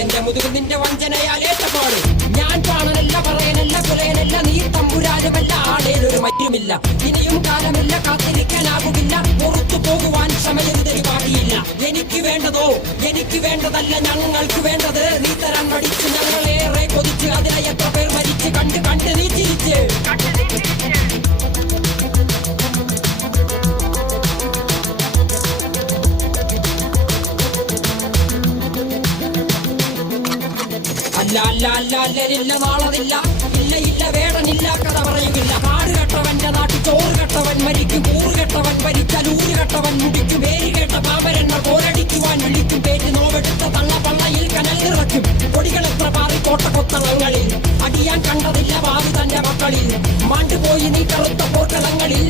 എന്റെ മുതുകിൽ നിന്റെ വഞ്ചനയാൽ ഏറ്റപാട് ഞാൻ കാണനല്ല പറയാനല്ല കുലയനല്ല നീ തമ്പുരാനുമല്ല ആടേലൊരു മറ്റുമില്ല ഇനിയും കാലമില്ല കാത്തിരിക്കാനാകുകില്ല പുറത്തു പോകുവാൻ ക്ഷമയൊരു ബാക്കിയില്ല എനിക്ക് വേണ്ടതോ എനിക്ക് വേണ്ടതല്ല ഞങ്ങൾക്ക് വേണ്ടത് നീ തരാൻ മടിച്ച് ഞങ്ങളേറെ കൊതിച്ച് അതിനായി എത്ര പേർ മരിച്ച് കണ്ട് കണ്ട് നീ ചിരിച്ച് അല്ല നാളതില്ല ഇല്ല ഇല്ല വേടനില്ല കഥ പറയുകില്ല കാട് കെട്ടവന്റെ നാട്ടിൽ ചോറ് കെട്ടവൻ മരിക്കും കൂറ് കെട്ടവൻ ഭരിച്ചാൽ ഊര് കെട്ടവൻ മുടിക്കും പേര് കേട്ട പാമ്പരെണ്ണ പോരടിക്കുവാൻ വിളിക്കും പേര് നോവെടുത്ത തള്ള പള്ളയിൽ കനൽ നിറയ്ക്കും കൊടികൾ എത്ര പാറി കോട്ടക്കൊത്തളങ്ങളിൽ അടിയാൻ കണ്ടതില്ല ഭാവി തന്റെ മക്കളിൽ മാണ്ടുപോയി നീ കറുത്ത പോർക്കളങ്ങളിൽ